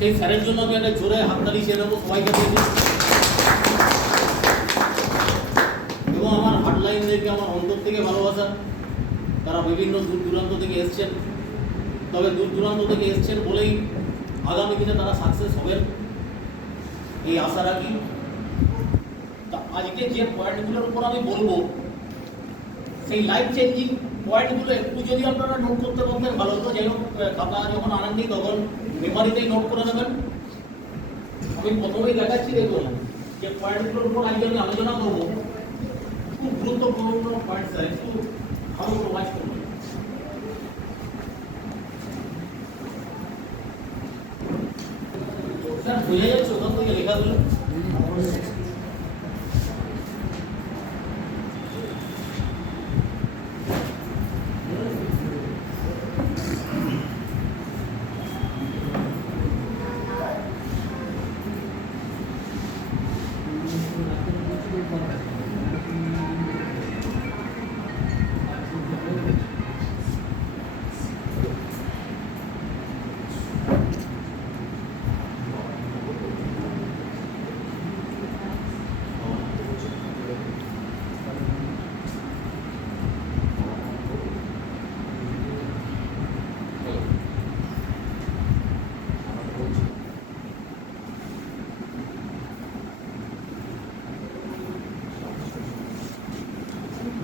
সেই স্যারের জন্য আমি একটা জোরে হাততালি চেয়ে নেবো সবাইকে পেয়েছি। এবং আমার হার্ডলাইনদেরকে আমার অন্তর থেকে ভালোবাসা। তারা বিভিন্ন দূর দূরান্ত থেকে এসছেন, তবে দূর দূরান্ত থেকে এসছেন বলেই আগামী দিনে তারা সাকসেস হবেন এই আশা রাখি। তা আজকে যে পয়েন্টগুলোর উপর আমি বলবো সেই লাইফ চেঞ্জিং পয়েন্টগুলো একটু যদি আপনারা নোট করতে পারতেন ভালো হতো। যাই হোক, খাতা যখন আনেননি তখন মেমারিতেই নোট করে নেবেন। আমি প্রথমেই দেখাচ্ছি, দেখুন যে পয়েন্টগুলোর উপর আজকে আমি আলোচনা করবো, খুব গুরুত্বপূর্ণ পয়েন্ট স্যার, একটু ভালো করে ওয়াচ করবেন। স্যার বোঝা যাচ্ছে ওখান থেকে লেখাগুলো?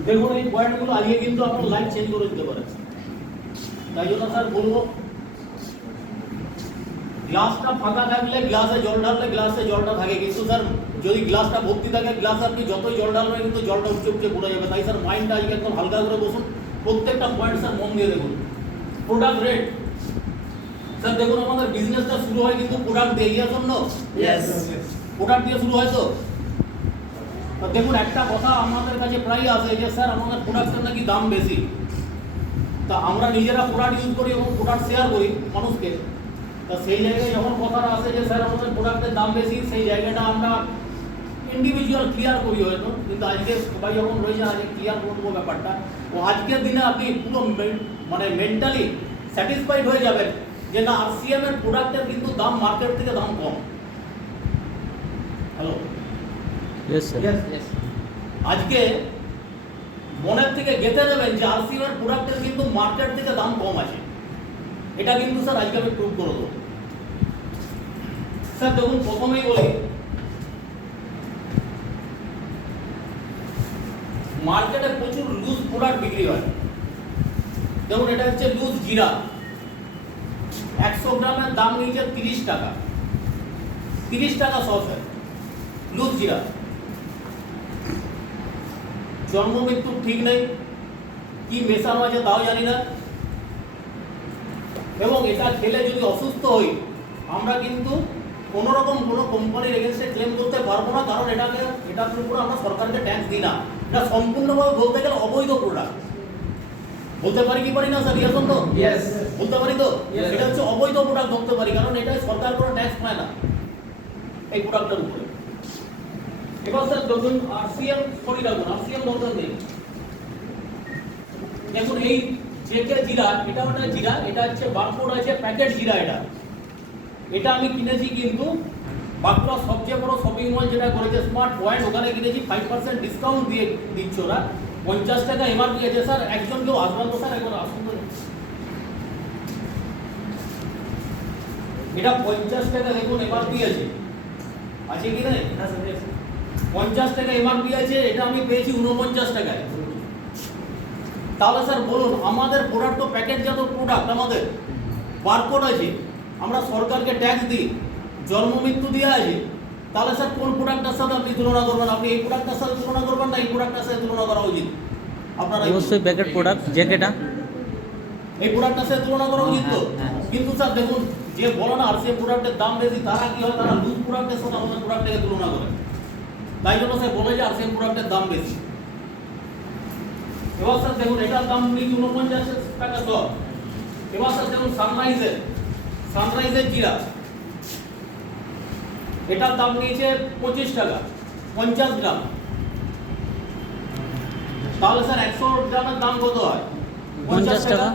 দেখুন, এই পয়েন্টগুলো আজকে কিন্তু আপনার লাইফ চেঞ্জ করে দিতে পারে। তাই জন্য স্যার বলবো, গ্লাসটা ফাঁকা থাকলে গ্লাসে জল ঢাললে গ্লাসে জলটা থাকে, কিন্তু স্যার যদি গ্লাসটা ভর্তি থাকে গ্লাসে আপনি যতই জল ঢালবেন কিন্তু জলটা উঠে উঠে পড়ে যাবে। তাই স্যার মাইন্ডটা আজকে একদম হালকা করে বসুন, প্রত্যেকটা পয়েন্ট স্যার মন দিয়ে দেখুন। প্রোডাক্ট রেট, স্যার দেখুন আমাদের বিজনেসটা শুরু হয় কিন্তু প্রোডাক্ট দিয়ে, ইয়ার জন্য প্রোডাক্ট দিয়ে শুরু হয়। তো দেখুন, একটা কথা আমাদের কাছে প্রায় আসে যে স্যার আমাদের প্রোডাক্টের নাকি দাম বেশি। তা আমরা নিজেরা প্রোডাক্ট ইউজ করি এবং প্রোডাক্ট শেয়ার করি মানুষকে। তা সেই জায়গায় যখন কথাটা আসে যে স্যার আমাদের প্রোডাক্টের দাম বেশি, সেই জায়গাটা আমরা ইন্ডিভিজুয়াল ক্লিয়ার করি হয়তো, কিন্তু আজকে সবাই যখন রয়েছে আজকে ক্লিয়ার করবো ব্যাপারটা। ও আজকের দিনে আপনি পুরো মানে মেন্টালি স্যাটিসফাইড হয়ে যাবেন যে না, আরসিএম এর প্রোডাক্টের কিন্তু দাম মার্কেট থেকে দাম কম। হ্যালো, আজকে মনের থেকে গেঁথে দেবেন যে আরসিএম এর প্রোডাক্টের কিন্তু মার্কেট থেকে দাম কম আছে। এটা কিন্তু স্যার আজকে আমি প্রুভ করে দেবো। স্যার দেখুন, প্রথমেই বলি মার্কেটে প্রচুর লুজ প্রোডাক্ট বিক্রি হয়। দেখুন, এটা হচ্ছে লুজ জিরা, 100 গ্রামের দাম নিয়েছে 30 টাকা। 30 টাকা সস হয় লুজ জিরা। জন্ম মৃত্যু ঠিক নেই, কি মেশানো আছে তাও জানি না। এবং এটা খেলে যদি অসুস্থ হই আমরা কিন্তু কোনো রকম কোনো কোম্পানির এগেনস্টে ক্লেম করতে পারবো না, কারণ এটার উপর আমরা সরকারকে ট্যাক্স দিই না। এটা সম্পূর্ণভাবে বলতে গেলে অবৈধ প্রোডাক্ট। বলতে পারি কি পারি না স্যার? ইয়াসন তো বলতে পারি তো? এটা হচ্ছে অবৈধ প্রোডাক্ট ধরতে পারি, কারণ এটা সরকার কোনো ট্যাক্স পায় না এই প্রোডাক্টের উপরে। এবার স্যার দেখুন, আরসিএম সরি রাখুন, আরসিএম দরকার নেই। দেখুন, এই জেকে জিরা, এটা ওটা জিরা, এটা হচ্ছে বারকোড আছে, প্যাকেট জিরা। এটা আমি কিনেছি কিন্তু বাঁকুড়ার সবচেয়ে বড় শপিং মল যেটা করেছে স্মার্ট পয়েন্ট, ওখানে কিনেছি। 5% ডিসকাউন্ট দিয়ে দিচ্ছে ওরা। 50 টাকা এমআরপি আছে। স্যার একজন কেউ আসবেন তো? স্যার একবার আসুন। এটা 50 টাকা দেখুন এমআরপি আছে কি না? 50 টাকা এমআরপি আছে, এটা আমি পেয়েছি 49 টাকায়। তাহলে স্যার বলুন, আমাদের প্রোডাক্ট তো প্যাকেটজাত প্রোডাক্ট, আমাদের বারকোড আছে, আমরা সরকারকে ট্যাক্স দিই, জন্ম মৃত্যু দিয়ে আছে। তাহলে স্যার কোন প্রোডাক্টের সাথে আপনি তুলনা করবেন? আপনি এই প্রোডাক্টের সাথে তুলনা করবেন না এই প্রোডাক্টের সাথে তুলনা করা উচিত? আপনারা অবশ্যই প্যাকেট প্রোডাক্ট, যেটা এই প্রোডাক্টের সাথে তুলনা করা উচিত তো। কিন্তু স্যার দেখুন, যে বলো না আরসিএম প্রোডাক্টের দাম বেশি, তারা কি হয়, তারা লুজ প্রোডাক্টের সাথে আমাদের প্রোডাক্টটাকে তুলনা করে। তাই জন্য স্যার বলে যে আরসিএম প্রোডাক্টের দাম বেশি। এবার স্যার দেখুন, এটার দাম নিয়েছি 49 টাকা সব। এবার স্যার দেখুন, সানরাইজের জিরা, এটার দাম নিয়েছে 25 টাকা 50 গ্রাম। তাহলে স্যার 100 গ্রামের দাম কত হয়? 50 টাকা।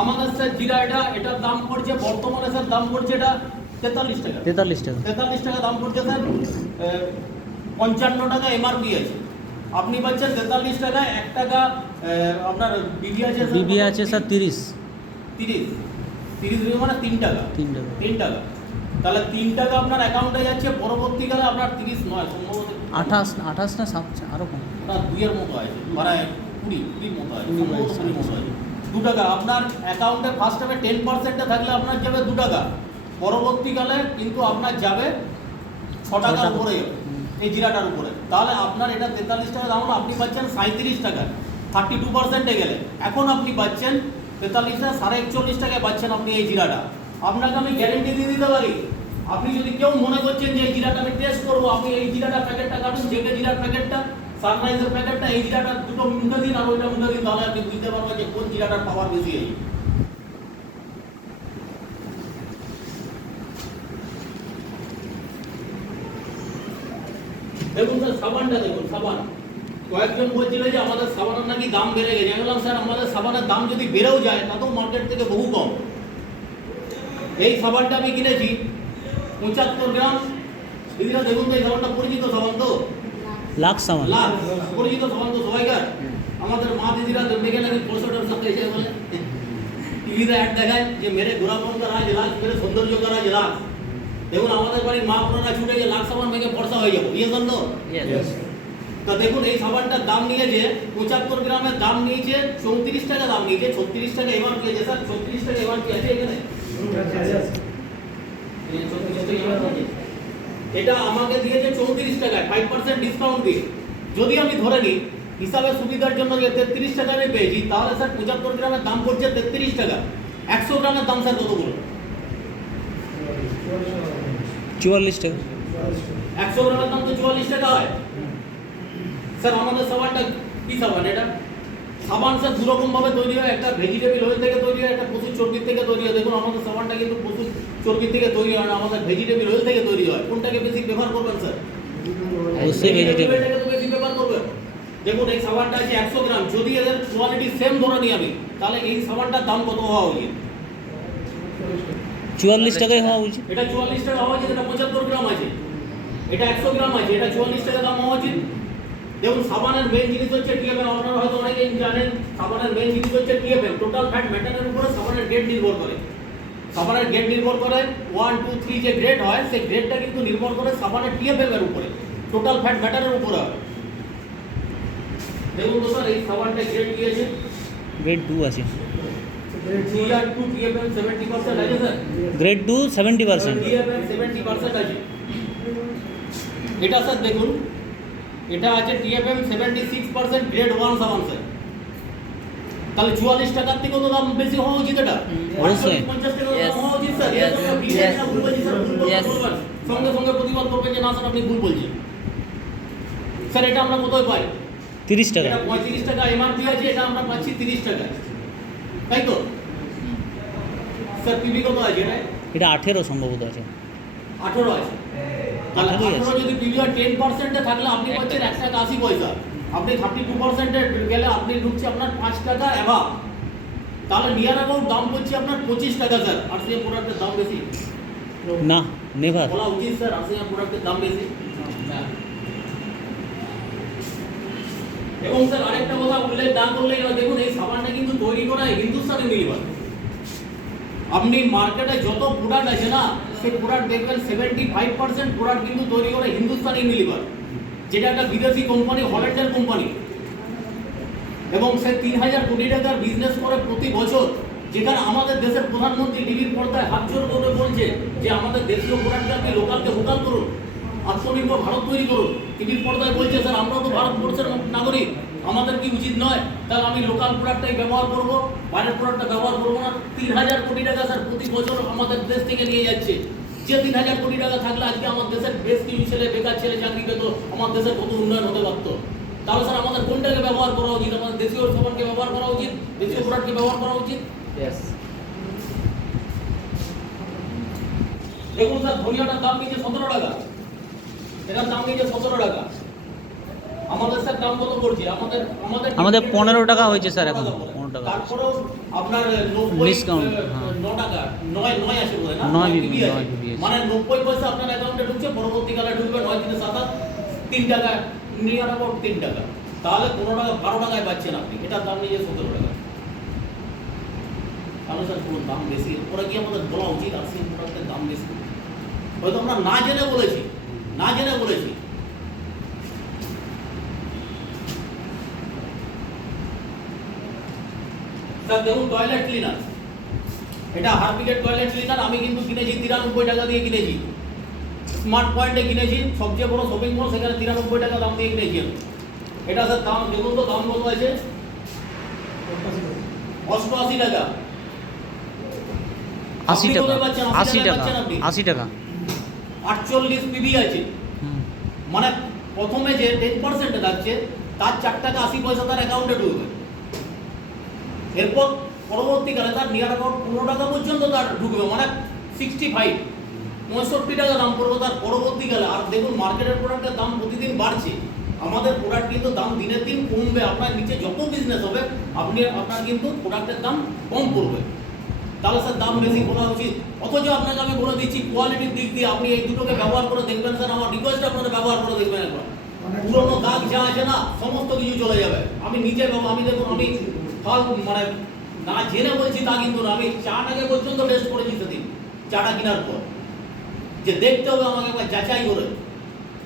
আমাদের স্যার জিরা এটার দাম পড়ছে বর্তমানে স্যার দাম পড়ছে এটা 43 টাকা। 43 টাকা দাম পড়ছে স্যার। 55 টাকা এমআরপি আছে, আপনি পাচ্ছেন 43 টাকায়। 1 টাকা আপনার বিবি আছে স্যার, বিবি আছে স্যার 30 মানে 3 টাকা। 3 টাকা, তাহলে 3 টাকা আপনার অ্যাকাউন্টে যাচ্ছে, পরবর্তীকালে আপনার 30 নয় সম্ভবত 28 না 7 আরো কম, ওটা 2 এর মতো আছে, মানে 20 মতো আছে, সম্ভবত 20 মতো আছে। 2 টাকা আপনার অ্যাকাউন্টে ফার্স্ট টাইমে 10% থাকলে আপনার যাবে 2 টাকা, পরবর্তীকালে কিন্তু আপনার যাবে 6 টাকার উপরে যাবে এই জিরাটার উপরে। তাহলে আপনার এটা 43 টাকা দাম হলো, আপনি পাচ্ছেন 37 টাকা, 32%-এ গেলে এখন আপনি পাচ্ছেন 43 টাকা, 41.5 টাকায় পাচ্ছেন আপনি এই জিরাটা। আপনাকে আমি গ্যারেন্টি দিয়ে দিতে পারি, আপনি যদি কেউ মনে করছেন যে এই জিরাটা আমি টেস্ট করবো, আপনি এই জিরাটা প্যাকেটটা কাটুন, জেকে জিরার প্যাকেটটা, সানরাইজের প্যাকেটটা, এই জিরাটা দুটো মুখে দিন আর ওইটা মুখে দিন, তাহলে আপনি বুঝতে পারবেন যে কোন জিরাটার পাওয়ার বেশি আছে। দেখুন স্যার সাবানটা দেখুন, সাবান কয়েকজন বলছিল যে আমাদের সাবানের নাকি দাম বেড়ে গেছে। আমি বললাম স্যার আমাদের সাবানের দাম যদি বেড়েও যায় তাতেও মার্কেট থেকে বহু কম। এই সাবানটা আমি কিনেছি 75 গ্রাম। দিদিরা দেখুন তো এই সাবানটা পরিচিত সাবান তো, লাক্স সাবান, পরিচিত সাবান তো সবাইকার। আমাদের মা দিদিরা দেখে নাকি পোস্টারের সাথে এসে বলে টিভিতে অ্যাড দেখায় যে মেরে গোড়াপন का राज लाख, मेरे सौंदर्य का राज लाख। দেখুন আমাদের বাড়ির মা বোনেরা ছুটে গিয়ে লাক্স সাবান মেখে ফর্সা হয়ে যাবো, ইয়ে জানো। তো দেখুন এই সাবানটার দাম নিয়েছে 75 গ্রামের দাম নিয়েছে 34 টাকা দাম নিয়েছে, 36 টাকা এমআরপি আছে স্যার, 36 টাকা এমআরপি আছে এখানে। এটা আমাকে দিয়েছে 34 টাকায় 5% ডিসকাউন্ট দিয়ে। যদি আমি ধরে নিই হিসাবে সুবিধার জন্য যে 33 টাকা আমি পেয়েছি, তাহলে স্যার 75 গ্রামের দাম পড়ছে 33 টাকা। 100 গ্রামের দাম স্যার কতগুলো? 44 টাকা। 100 গ্রামের দাম তো 44 টাকা হয় স্যার। আমাদের সাবানটা কি সাবান? এটা সাবান স্যার দু রকম ভাবে তৈরি হয়, একটা ভেজিটেবল অয়েল থেকে তৈরি হয়, একটা পশুর চর্বির থেকে তৈরি হয়। দেখুন আমাদের সাবানটা কিন্তু পশুর চর্বির থেকে তৈরি হয় না, আমাদের ভেজিটেবল অয়েল থেকে তৈরি হয়। কোনটাকে বেশি ব্যবহার করবেন স্যার? অবশ্যই ভেজিটেবলটাকে তো বেশি ব্যবহার করবেন। দেখুন এই সাবানটা আছে 100 গ্রাম, যদি এদের কোয়ালিটি সেম ধরে নিই আমি, তাহলে এই সাবানটার দাম কত হওয়া উচিত? 44 টাকায় হওয়া উচিত। এটা 44 টাকা হওয়া উচিত। এটা 75 গ্রাম আছে, এটা 100 গ্রাম আছে, এটা 44 টাকা দাম হওয়া উচিত। দেখুন সাবানের মেইন জিনিস হচ্ছে টিএফএম। আপনারা হয়তো অনেকেই জানেন সাবানের মেইন জিনিস হচ্ছে টিএফএম, টোটাল ফ্যাট ম্যাটারের উপরে সাবানের গ্রেড নির্ভর করে। সাবানের গ্রেড নির্ভর করে 1, 2, 3 যে গ্রেড হয়, সেই গ্রেডটা কিন্তু নির্ভর করে সাবানের টিএফএম এর উপরে, টোটাল ফ্যাট ম্যাটারের উপরে হয়। দেখুন তো স্যার এই সাবানটা গ্রেড কি আছে? গ্রেড 2 আছে। গ্রেড 3 আর 2 টিএফএম 70% আছে স্যার। গ্রেড 2 70%। টিএফএম 70% আছে। এটা স্যার দেখুন, এটা আছে টিএফএম 76%, গ্রেড 1 সাবান স্যার। তাহলে 44 টাকার থেকেও তো দাম বেশি হওয়া উচিত। এটা অবশ্যই 50 টাকা দাম হওয়া উচিত স্যার। সঙ্গে সঙ্গে প্রতিবাদ করবেন যে না স্যার আপনি ভুল বলছেন। স্যার এটা আমরা কোথায় পাই? 30 টাকা। এটা 35 টাকা এমআরপি আছে, এটা আমরা পাচ্ছি 30 টাকা, তাই তো স্যার? পিবি কত আছে এটা? এটা 18 সম্ভবত আছে। 18 আছে। তাহলে 18 যদি পিবি 10%-এ থাকলে আপনি পাচ্ছেন 1 টাকা 80 পয়সা। আপনি 32%-এ গেলে আপনি ঢুকছে আপনার 5 টাকা এভাব। তাহলে নিয়ার অ্যাবাউট দাম পড়ছে আপনার 25 টাকা স্যার। আরসিএম প্রোডাক্টের দাম বেশি না, নেভার বলা উচিত স্যার। আরসিএম প্রোডাক্টের দাম বেশি। এবং স্যার আরেকটা কথা উল্লেখ না করলে, দেখুন এই সাবানটা কিন্তু তৈরি করা হিন্দুস্তানি মিলিবার। আপনি মার্কেটে যত প্রোডাক্ট আছে না, সেই প্রোডাক্ট দেখবেন 75% প্রোডাক্ট কিন্তু তৈরি করে হিন্দুস্তানি মিলিবার, যেটা একটা বিদেশি কোম্পানি, হল্যান্ডের কোম্পানি। এবং সে 3000 কোটি টাকার বিজনেস করে প্রতি বছর, যেখানে আমাদের দেশের প্রধানমন্ত্রী টিভির পর্দায় হাত জোর করে বলছে যে আমাদের দেশীয় প্রোডাক্টকে আপনি লোকালকে ভোকাল করুন, আত্মনির্ভর ভারত তৈরি করুন। টিভির পর্দায় বলছে স্যার আমরা তো ভারতবর্ষের নাগরিক, আমাদের কি উচিত নয়? তাহলে আমি লোকাল প্রোডাক্টটাই ব্যবহার করব, বাইরের প্রোডাক্টটা ব্যবহার করবো না। 3000 কোটি টাকা স্যার প্রতি বছর আমাদের দেশ থেকে নিয়ে যাচ্ছে। যে 3000 কোটি টাকা থাকলে আজকে আমার দেশের বেশ কিছু ছেলে, বেকার ছেলে চাকরি পেত, আমার দেশের কত উন্নয়ন হতে পারতো। তাহলে স্যার আমাদের কোনটাকে ব্যবহার করা উচিত? আমাদের দেশীয় সাবানকে ব্যবহার করা উচিত, দেশীয় প্রোডাক্টকে ব্যবহার করা উচিত। দেখুন স্যার ধনিয়াটার দাম নিচে 17 টাকা, এটার দাম নিচে 17 টাকা। আমাদের স্যার দাম কত পড়ছে? আমাদের 15 টাকা হয়েছে স্যার এখন, 15 টাকা। তারপরেও আপনার 90 Discount, হ্যাঁ। 9 টাকা 9 আসে বোধহয় না? 9 PB আছে। 9 PB আছে। মানে 90 পয়সা আপনার অ্যাকাউন্টে ঢুকছে, পরবর্তীকালে ঢুকবে 9 থেকে 7 3 টাকা, নিয়ার অ্যাবাউট 3 টাকা। তাহলে 15 টাকা 12 টাকায় পাচ্ছেন আপনি। এটার দাম নিয়ে 17 টাকা। তাহলে স্যার পুরো দাম বেশি। ওরা কি আমাদের বলা উচিত আরসিএম প্রোডাক্টের দাম বেশি? হয়তো আমরা না জেনে বলেছি, না জেনে বলেছি। স্যার দেখুন টয়লেট ক্লিনার, এটা হারপিকের টয়লেট ক্লিনার আমি কিন্তু কিনেছি 93 টাকা দিয়ে কিনেছি। স্মার্ট পয়েন্টে কিনেছি, সবচেয়ে বড় শপিং মল, সেখানে 93 টাকা দাম দিয়ে কিনেছি আমি। এটা স্যার দাম দেখুন তো দাম কত আছে? 88 টাকা। 80 টাকা, 80 টাকা, পাচ্ছেন আপনি। 80 টাকা। 48 পিবি আছে। হুম। মানে প্রথমে যে 10% থাকছে তার 4 টাকা 80 পয়সা তার অ্যাকাউন্টে ঢুকবে। এরপর পরবর্তীকালে তার নিয়ার অ্যাবাউট 15 টাকা পর্যন্ত তার ঢুকবে, মানে 65 65 টাকা দাম পড়বে তার পরবর্তীকালে। আর দেখুন মার্কেটের প্রোডাক্টের দাম প্রতিদিন বাড়ছে, আমাদের প্রোডাক্ট কিন্তু দাম দিনের দিন কমবে। আপনার নিচে যত বিজনেস হবে আপনার কিন্তু প্রোডাক্টের দাম কম পড়বে। তাহলে স্যার দাম বেশি বলা উচিত? অথচ আপনাকে আমি বলে দিচ্ছি কোয়ালিটির দিক দিয়ে আপনি এই দুটোকে ব্যবহার করে দেখবেন স্যার, আমার রিকোয়েস্ট আপনারা ব্যবহার করে দেখবেন একবার। পুরোনো দাগ যা আছে না সমস্ত কিছু চলে যাবে। আমি নিজে আমি দেখুন আমি ফল মানে না জেনে বলছি তা কিন্তু না, আমি চাটাকে পর্যন্ত টেস্ট করেছি সেদিন চাটা কেনার পর, যে দেখতে হবে আমাকে একবার যাচাই করে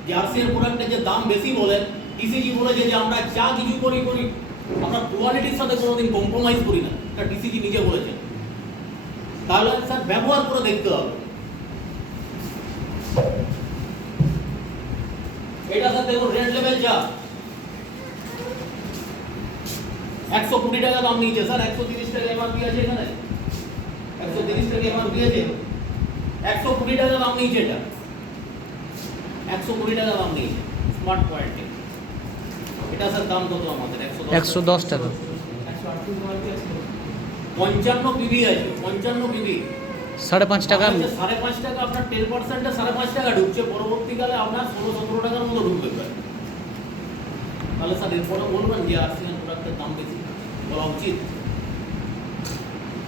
যে আরসিএর প্রোডাক্টের যে দাম বেশি বলে, টিসিজি বলেছে যে আমরা যা কিছু করি আমরা কোয়ালিটির সাথে কোনোদিন কম্প্রোমাইজ করি না, এটা টিসিজি নিজে বলেছে। তাহলে স্যার ব্যবহার করে দেখতে হবে। এটা স্যার দেখুন রেড লেভেল যা 120 টাকা দাম নিয়েছে স্যার, 130 টাকা এমআরপি আছে এখানে, 130 টাকা এমআরপি আছে, 120 টাকা দাম নিয়েছে এটা, 120 টাকা দাম নিয়েছে স্মার্ট পয়েন্টে। এটা স্যার দাম কত আমাদের? 110 টাকা। 55 পিবি আছে, 55 পিবি। 5.5 টাকা। 5.5 টাকা আপনার 10%-এ 5.5 টাকা ঢুকছে, পরবর্তীকালে আপনার 16-17 টাকার মতো ঢুকবে প্রায়। তাহলে স্যার এরপরে বলবেন যে আরসিএন প্রোডাক্টের দাম বেশি বলা উচিত?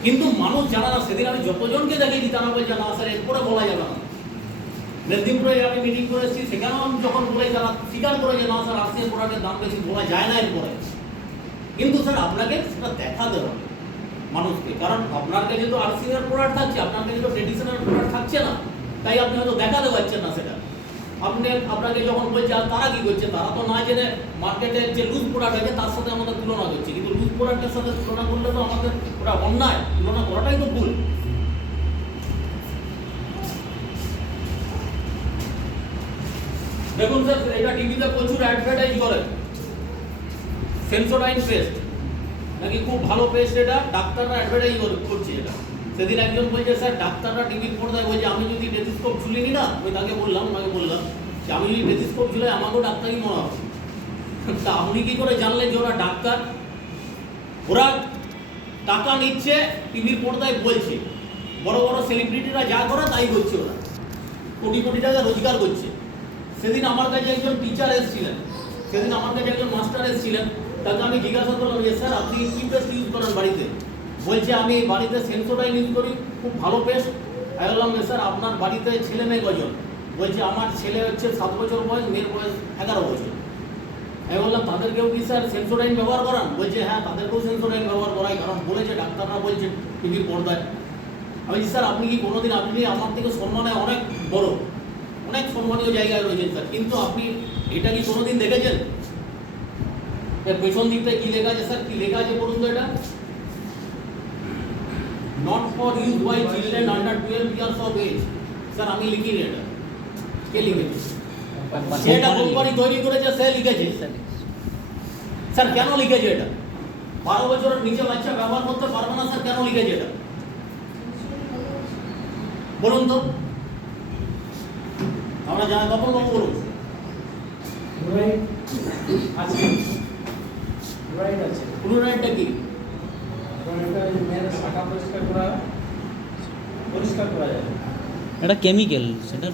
কিন্তু মানুষ জানা না। সেদিন আমি যতজনকে দেখিয়েছি তারা বলছে না স্যার এরপরে বলা যাবে না। মেদিনীপুরে আমি মিটিং করে এসেছি, সেখানেও আমি যখন বলে তারা স্বীকার করে যে না স্যার আরসিএন প্রোডাক্টের দাম বেশি বলা যায় না এরপরে। কিন্তু স্যার আপনাকে সেটা দেখাতে হবে মানুষকে, কারণ আপনার কাছে তো আরসিএর প্রোডাক্ট থাকছে, আপনার কাছে তো ট্রেডিশনাল প্রোডাক্ট থাকছে না, তাই আপনি হয়তো দেখাতে পারছেন না সেটা। আপনাকে যখন বলছে, আর তারা কি করছে, তারা তো না জেনে মার্কেটের যে লুজ প্রোডাক্ট আছে তার সাথে আমাদের তুলনা করছে। কিন্তু লুজ প্রোডাক্টের সাথে তুলনা করলে তো আমাদের ওটা অন্যায়, তুলনা করাটাই তো ভুল। দেখুন স্যার এটা টিভিতে প্রচুর অ্যাডভার্টাইজ করে সেন্সোডাইন পেস্ট, নাকি খুব ভালো পেস্ট, এটা ডাক্তাররা অ্যাডভার্টাইজ করছে এটা। সেদিন একজন বলছে স্যার ডাক্তাররা টিভির পর্দায় বলছে আমি যদি টেলিস্কোপ ঝুলিনি না, আমি তাকে বললাম যে আমি যদি টেলিস্কোপ ঝুলাই আমাকেও ডাক্তারই মনে হবে। তা আপনি কি করে জানলেন যে ওরা ডাক্তার? ওরা টাকা নিচ্ছে, টিভির পর্দায় বলছে, বড় বড় সেলিব্রিটিরা যা করে তাই করছে, ওরা কোটি কোটি টাকা রোজগার করছে। সেদিন আমার কাছে একজন টিচার এসেছিলেন, সেদিন আমার কাছে একজন মাস্টার এসেছিলেন, তাকে আমি জিজ্ঞাসা করলাম যে স্যার আপনি কি পেস্ট ইউজ করেন বাড়িতে? বলছে আমি বাড়িতে সেন্সোডাইন ইউজ করি, খুব ভালো পেস্ট। আমি বললাম যে স্যার আপনার বাড়িতে ছেলে মেয়ে কজন? বলছে আমার ছেলে হচ্ছে 7 বছর বয়স, মেয়ের বয়স 11 বছর। আমি বললাম তাদেরকেও কি স্যার সেন্সোডাইন ব্যবহার করান? বলছে হ্যাঁ তাদেরকেও সেন্সোডাইন ব্যবহার করাই, কারণ বলেছে ডাক্তাররা বলছে টিভির পর্দায়। আমি বলছি স্যার আপনি কি কোনোদিন, আপনি আমার থেকে সম্মানে অনেক বড়, অনেক সম্মানীয় জায়গায় রয়েছেন স্যার, কিন্তু আপনি এটা কি কোনোদিন দেখেছেন? এর পেছন দিকটা কি লেখা আছে স্যার? কি লেখা আছে বলুন তো? এটা not for use by children under 12 years of age. Sir আমি লিখিনি, এটা কে লিখেছে? সেটা কোম্পানি তৈরি করেছে, সে লিখেছে। স্যার কেন লিখেছে এটা? 12 বছরের নিচে বাচ্চা ব্যবহার করতে পারবে না স্যার, কেন লিখেছে এটা বলুন তো? আমরা জানা তখন বলুন। ফ্লুরাইডটা কি? এটা কেমিক্যাল, সেটা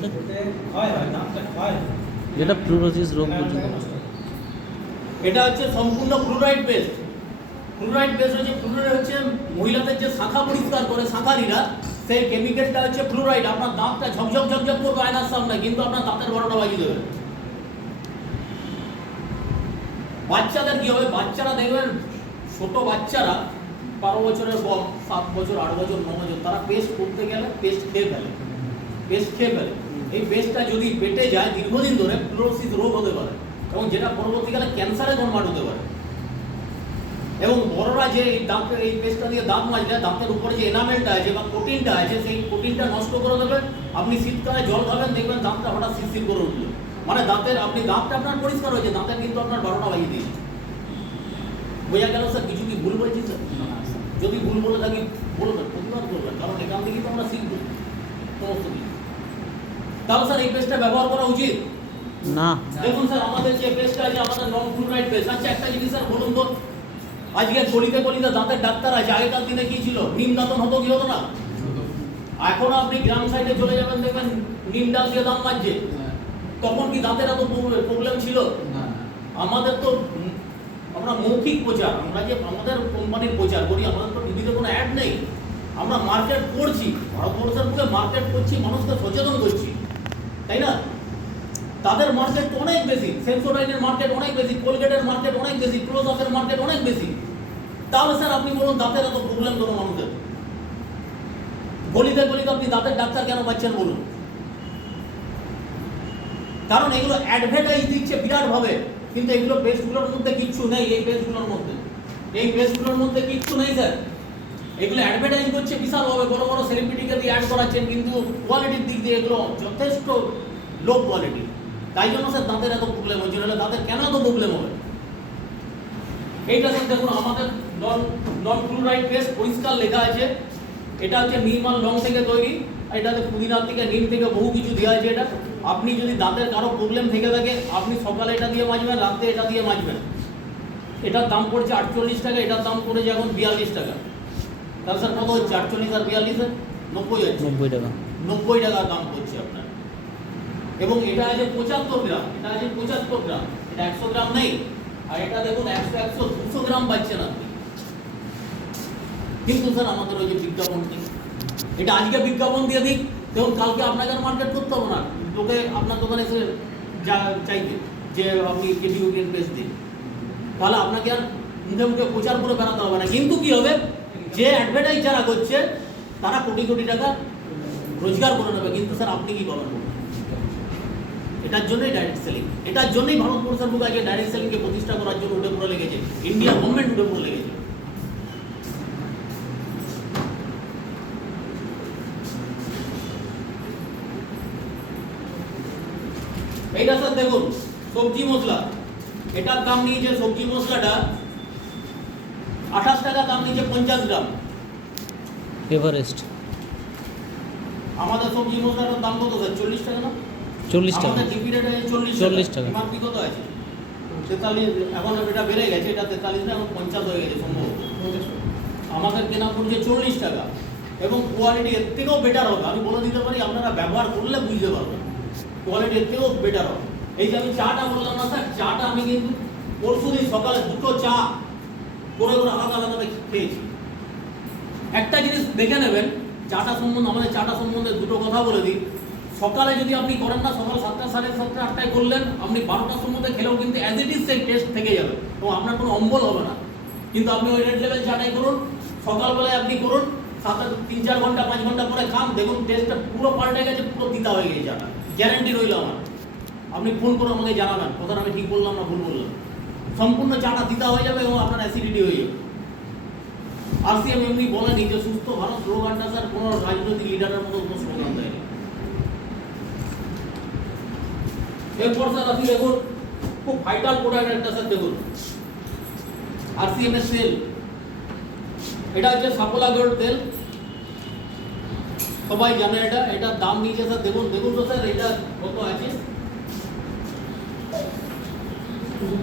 যেটা ফ্লুরোসিস রোগ পর্যন্ত। এটা হচ্ছে সম্পূর্ণ ফ্লুরাইড পেস্ট। ফ্লুরাইড পেস্ট হচ্ছে মহিলাদের যে শাখা পরিষ্কার করে শাখারিরা, সেই কেমিক্যালটা হচ্ছে ফ্লুরাইড। আপনার দাঁতটা ঝকঝক ঝকঝক করবে আয়নার সামনে, কিন্তু আপনার দাঁতের 12টা বাজিয়ে দেবে। বাচ্চাদের কি হবে, বাচ্চারা দেখবেন ছোট বাচ্চারা 12 বছরের কম, 7 বছর 8 বছর 9 বছর, তারা পেস্ট করতে গেলে পেস্ট খেয়ে ফেলে। এই পেস্টটা যদি পেটে যায় দীর্ঘদিন ধরে ফ্লোরোসিস রোগ হতে পারে, এবং যেটা পরবর্তীকালে ক্যান্সারে কনভার্ট হতে পারে। এবং বড়রা যে এই পেস্টটা দিয়ে দাঁত মাজলে দাঁতের উপরে যে এনামেলটা আছে বা প্রোটিনটা আছে, সেই প্রোটিনটা নষ্ট করে দেবে। আপনি শীতকালে জল খাবেন, দেখবেন দাঁতটা হঠাৎ শিরশির করে উঠলো, মানে দাঁতটা আপনার পরিষ্কার হয়েছে, দাঁতের কিন্তু আপনার 12টা বাজিয়ে দিয়েছে। বোঝা গেল স্যার? কিছু কি ভুল বলছি স্যার? যদি ভুল বলে থাকি বলবেন, প্রতিবাদ করবেন, কারণ এখান থেকেই তো আমরা শিখবো সমস্ত কিছু। তাহলে স্যার এই পেস্টটা ব্যবহার করা উচিত না। দেখুন স্যার, আমাদের যে পেস্টটা আছে আমাদের নন ফ্লুরাইড পেস্ট। আচ্ছা একটা জিনিস স্যার বলুন তো, আজকে গলিতে দাঁতের ডাক্তার আছে, আগেকার দিনে কি ছিল? নিম দাঁতন হতো কি হতো না? এখন আপনি গ্রাম সাইডে চলে যাবেন, দেখবেন নিম ডাল দিয়ে দাঁত মাজছে। তখন কি দাঁতের এত প্রবলেম ছিল? আমাদের তো আমরা মৌখিক প্রচার, আমরা যে আমাদের কোম্পানির প্রচার করি, আমাদের তো টিভিতে কোনো অ্যাড নেই। আমরা মার্কেট করছি, ভারতবর্ষের বুকে মার্কেট করছি, মানুষকে সচেতন করছি, তাই না? তাদের মার্কেট তো অনেক বেশি, সেন্সোডাইনের মার্কেট অনেক বেশি, কোলগেটের মার্কেট অনেক বেশি, ক্লোজ আপের মার্কেট অনেক বেশি। তাহলে স্যার আপনি বলুন দাঁতের এত প্রবলেম কোনো মানুষের? গলিতে আপনি দাঁতের ডাক্তার কেন পাচ্ছেন বলুন? কারণ এগুলো অ্যাডভার্টাইজ দিচ্ছে বিরাট ভাবে, কিন্তু এগুলো পেস্টগুলোর মধ্যে কিচ্ছু নেই। এই পেস্টগুলোর মধ্যে কিচ্ছু নেই স্যার। এগুলো অ্যাডভার্টাইজ করছে বিশাল ভাবে, বড় বড় সেলিব্রিটিকে দিয়ে অ্যাড করাচ্ছেন, কিন্তু কোয়ালিটির দিক দিয়ে এগুলো যথেষ্ট লো কোয়ালিটি। তাই জন্য স্যার দাঁতের এত প্রবলেম হচ্ছে। নাহলে দাঁতের কেন এত প্রবলেম হবে? এইটা স্যার দেখুন, আমাদের নন ফ্লুরাইড পেস্ট পরিষ্কার লেখা আছে। এটা হচ্ছে নিম আর লং থেকে তৈরি। এটাতে পুদিনার থেকে, নিম থেকে বহু কিছু দেওয়া আছে। এটা আপনি যদি দাঁতের কারো প্রবলেম থেকে থাকে, আপনি সকালে এটা দিয়ে মাজবেন, রাতে এটা দিয়ে মাজবেন। এটার দাম পড়ছে 48 টাকা, এটার দাম পড়েছে এখন 42 টাকা। তাহলে স্যার কত হচ্ছে? 48 আর 42 90 হচ্ছে। 90 টাকা। 90 টাকা দাম পড়ছে আপনার। এবং এটা আছে 75 গ্রাম, এটা 100 গ্রাম নেই। আর এটা দেখুন 100 200 গ্রাম পাচ্ছেন আপনি। কিন্তু স্যার আমাদের ওই যে বিজ্ঞাপন নেই। এটা আজকে বিজ্ঞাপন দিয়ে দিক, দেখুন কালকে আপনাকে আর মার্কেট করতে হবে না। লোকে আপনার দোকানে এসে যা চাইবে যে আপনি কেটিউরিয়ান পেস্ট দিন, তাহলে আপনাকে আর মুখে মুখে প্রচার করে বেড়াতে হবে না। কিন্তু কি হবে, যে অ্যাডভার্টাইজ যারা করছে তারা কোটি কোটি টাকা রোজগার করে নেবে। কিন্তু স্যার আপনি কি করবেন? এটার জন্যই ডাইরেক্ট সেলিং, এটার জন্যই ভারতবর্ষের বুকে আগে ডাইরেক্ট সেলিংকে প্রতিষ্ঠা করার জন্য উঠে পড়ে লেগেছে, ইন্ডিয়া গভর্নমেন্ট উঠে পড়ে লেগেছে। এইটা স্যার দেখুন সবজি মশলা, এটার দাম নিয়েছে সবজি মশলাটা 28 টাকা দাম নিয়েছে 50 গ্রাম। এভারেস্ট আমাদের সবজি মশলাটার দাম কত স্যার? 40 টাকা না? 40 টাকা। আমাদের জিপি রেট আছে 40 টাকা। এমআরপি কত আছে? 43। এখন এটা বেড়ে গেছে, এটা 43 না, এখন 50 হয়ে গেছে সম্ভবত। আমাদের কেনা পড়ছে 40 টাকা, এবং কোয়ালিটি এর থেকেও বেটার হবে। আমি বলে দিতে পারি, আপনারা ব্যবহার করলে বুঝতে পারবেন কোয়ালিটি এর থেকেও বেটার হবে। এই যে আমি চাটা বললাম না স্যার, চাটা আমি কিন্তু পরশুদিন সকালে 2টো চা করে আলাদা আলাদা খেয়েছি। একটা জিনিস দেখে নেবেন, আমাদের চাটা সম্বন্ধে দুটো কথা বলে দিই। সকালে যদি আপনি করেন না, সকাল 7টা, 7:30, 8টায় করলেন, আপনি 12টার সময় খেলেও কিন্তু অ্যাজ ইট ইজ সেই টেস্ট থেকে যাবে, এবং আপনার কোনো অম্বল হবে না। কিন্তু আপনি ওই রেড লেভেল চাটাই করুন, সকালবেলায় আপনি করুন, 3-4 ঘন্টা 5 ঘন্টা পরে খান, দেখুন টেস্টটা পুরো পাল্টে গেছে, পুরো তিতা হয়ে গেছে চাটা। গ্যারান্টি রইল আমার। আপনি ফোন করে আমাকে জানাবেন কথাটা আমি ঠিক বললাম না ভুল বললাম। সম্পূর্ণ চাটা তিতা হয়ে যাবে এবং আপনার অ্যাসিডিটি হয়ে যাবে। RCM এমনি বলেনি যে সুস্থ ভারত স্লোগানটা স্যার কোনো রাজনৈতিক লিডারের মতো কোনো স্লোগান দেয়নি। এরপর স্যার আপনি দেখুন খুব ভাইটাল প্রোডাক্ট একটা স্যার দেখুন, RCM এর তেল। এটা হচ্ছে সাফোলা গোল্ড তেল, সবাই জানে এটা। এটার দাম নিয়েছে স্যার দেখুন তো স্যার, এটা কত আছে?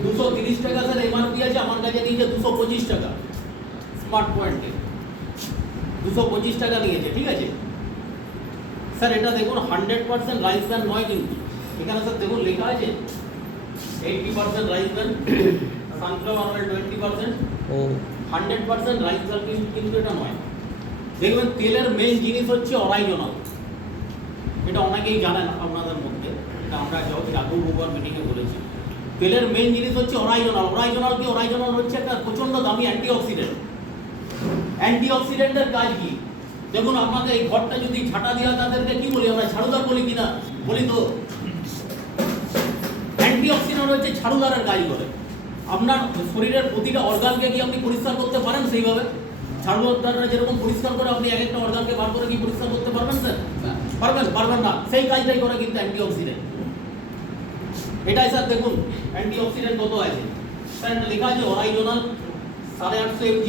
230 টাকা স্যার এমআরপি আছে, আমার কাছে নিয়েছে 225 টাকা। স্মার্ট পয়েন্টে 225 টাকা নিয়েছে, ঠিক আছে স্যার। এটা দেখুন 100% রাইস ব্র্যান্ড নয়, কিন্তু এখানে স্যার দেখুন লেখা আছে 80% রাইস ব্র্যান্ড। সানফ্লাওয়ার অয়েল 20%, ও 100% রাইস ব্রান কিন্তু এটা নয়। দেখবেন তেলের মেইন জিনিস হচ্ছে অরাইজনাল, এটা অনেকেই জানেন আপনাদের মধ্যে, এটা আমরা আগেও বহুবার মিটিংয়ে বলেছি। তেলের মেইন জিনিস হচ্ছে অরাইজনাল। অরাইজনাল কি? অরাইজনাল হচ্ছে একটা প্রচণ্ড দামি অ্যান্টিঅক্সিডেন্ট। অ্যান্টিঅক্সিডেন্টের কাজ কি? দেখুন আপনাদের এই ঘরটা যদি ঝাঁটা দেওয়া, তাদেরকে কি বলি আমরা? ঝাড়ুদার বলি কিনা? বলি তো। অ্যান্টিঅক্সিডেন্ট হচ্ছে ঝাড়ুদারের কাজ করে। আপনার শরীরের প্রতিটা অর্গানকে কি আপনি পরিষ্কার করতে পারেন সেইভাবে? ঝাড়ুদাররা যেরকম পরিষ্কার করে, আপনি এক একটা অর্গানকে বার করে কি পরিষ্কার করতে পারবেন স্যার? পারবেন না। সেই কাজটাই করে কিন্তু অ্যান্টিঅক্সিডেন্ট। এটাই স্যার দেখুন অ্যান্টিঅক্সিডেন্ট কত আছে স্যার, এটা লেখা আছে অরাইজনাল 850 mg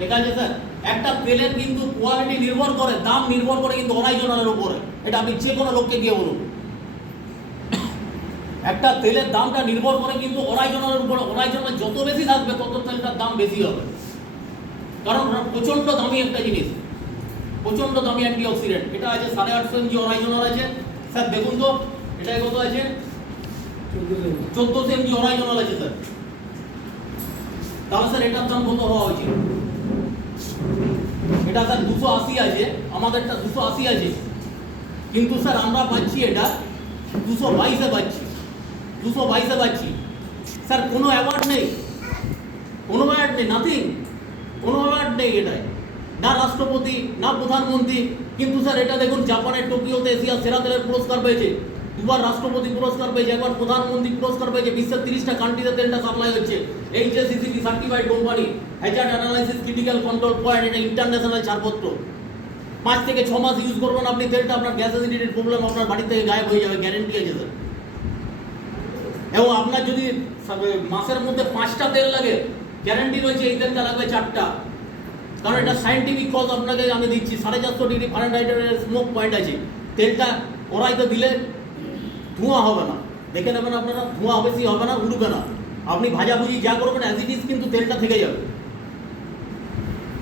লেখা আছে স্যার। একটা তেলের কিন্তু কোয়ালিটি নির্ভর করে, দাম নির্ভর করে কিন্তু অরাইজনালের উপরে। এটা আপনি যে কোনো লোককে গিয়ে বলুন, একটা তেলের দামটা নির্ভর করে কিন্তু অরাইজনালের উপরে। অরাইজনাল যত বেশি থাকবে তত তেলটার দাম বেশি হবে, কারণ প্রচণ্ড দামি একটা জিনিস, প্রচণ্ড দামি অ্যান্টিঅক্সিডেন্ট। এটা আছে 850 mg অরাইজনাল আছে স্যার। দেখুন তো এটা কত আছে? 1400 mg অরাইজনাল আছে স্যার। তাহলে স্যার এটার দাম কত হওয়া উচিত? এটা স্যার 280 আছে, আমাদেরটা 280 আছে, কিন্তু স্যার আমরা পাচ্ছি এটা 222 পাচ্ছি, 222 পাচ্ছি স্যার। কোনো অ্যাওয়ার্ড নেই, কোনো অ্যাওয়ার্ড নেই, নাথিং, কোনো অ্যাওয়ার্ড নেই এটাই, না রাষ্ট্রপতি না প্রধানমন্ত্রী। কিন্তু স্যার এটা দেখুন জাপানের টোকিওতে এশিয়ার সেরা তেলের পুরস্কার পেয়েছে, দুবার রাষ্ট্রপতি পুরস্কার পেয়েছে, একবার প্রধানমন্ত্রী পুরস্কার পেয়েছে। বিশ্বের 30টা কান্ট্রিতে তেলটা সাপ্লাই হচ্ছে। HACCP certified company, Hazard analysis critical control point, এটা ইন্টারন্যাশনাল ছাড়পত্র। 5 থেকে 6 মাস ইউজ করবেন আপনি তেলটা, আপনার গ্যাস অ্যাসিডিটির প্রবলেম আপনার বাড়ি থেকে গায়েব হয়ে যাবে, গ্যারেন্টি আছে স্যার। এবং আপনার যদি মাসের মধ্যে 5টা তেল লাগে, গ্যারেন্টি রয়েছে এই তেলটা লাগবে 4টা, কারণ এটা সায়েন্টিফিক কজ আপনাকে আমি দিচ্ছি। 450 ডিগ্রি ফারেনহাইটের স্মোক পয়েন্ট আছে। তেলটা কড়াইতে দিলে ধোঁয়া হবে না, দেখে নেবেন আপনারা, ধোঁয়া বেশি হবে না, উড়বে না। আপনি ভাজাভুজি যা করবেন অ্যাজ ইট ইজ কিন্তু তেলটা থেকে যাবে।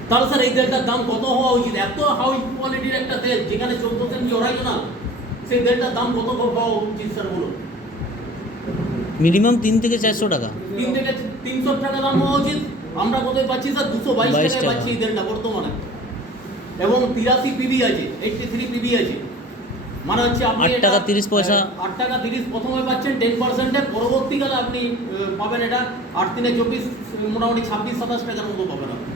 তাহলে স্যার এই তেলটার দাম কত হওয়া উচিত? এত হাই কোয়ালিটির একটা তেল, যেখানে 1400 mg অরাইজনাল, সেই তেলটার দাম কত হওয়া উচিত স্যার বলুন? মিনিমাম 3 থেকে 400 টাকা, 3 থেকে 300 টাকা দাম হওয়া উচিত। আমরা কোথায় পাচ্ছি স্যার? 222 টাকায় টাকা। পাচ্ছি এই তেলটা বর্তমানে। এবং 83 পিবি আছে, 83 পিবি আছে, মানে হচ্ছে আপনি 8 টাকা 30 পয়সা, 8 টাকা 30 প্রথমে পাচ্ছেন 10%, পরবর্তীকালে আপনি পাবেন এটা 8 3 24, মোটামুটি 26-27 টাকার মতো পাবেন আপনি।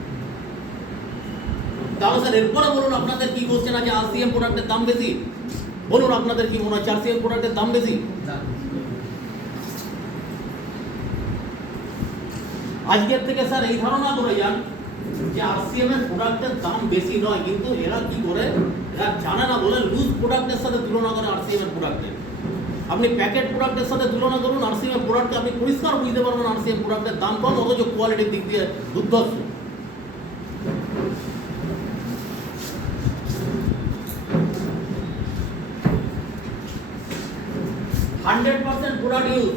তাহলে স্যার এরপরে বলুন আপনাদের কি কোশ্চেন আছে? RCM প্রোডাক্টের দাম বেশি, বলুন আপনাদের কি মনে হচ্ছে RCM প্রোডাক্টের দাম বেশি? আজকের থেকে স্যার এই ধারণা করে যান যে RCM এর প্রোডাক্টের দাম বেশি নয়, কিন্তু এরা কি করে, এরা জানে না বলে লুজ প্রোডাক্টের সাথে তুলনা করে RCM এর প্রোডাক্টের। আপনি প্যাকেট প্রোডাক্টের সাথে তুলনা করুন RCM এর প্রোডাক্টকে, আপনি পরিষ্কার বুঝতে পারবেন RCM প্রোডাক্টের দাম কম, অথচ কোয়ালিটির দিক দিয়ে দুর্ধর্ষ। %100% প্রোডাক্ট ইউজ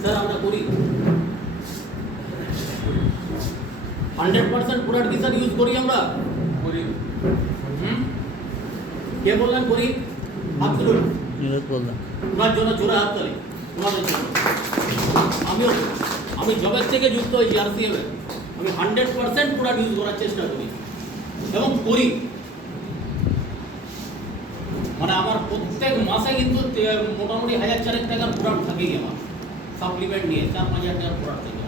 স্যার আমরা করি। 100% প্রোডাক্ট কি স্যার ইউজ করি? আমরা করি। কে বললেন করি? হাত তুলুন, নিরোধ বললাম। তোমার জন্য জোরে হাত তালি, তোমাদের জন্য। আমি জবের থেকে যুক্ত হয়েছি RCM এ, আমি 100% প্রোডাক্ট ইউজ করার চেষ্টা করি এবং করি। মানে আমার প্রত্যেক মাসে কিন্তু মোটামুটি 1000-4 টাকার প্রোডাক্ট থাকেই আমার, সাপ্লিমেন্ট নিয়ে 4-5 হাজার টাকার প্রোডাক্ট থাকে।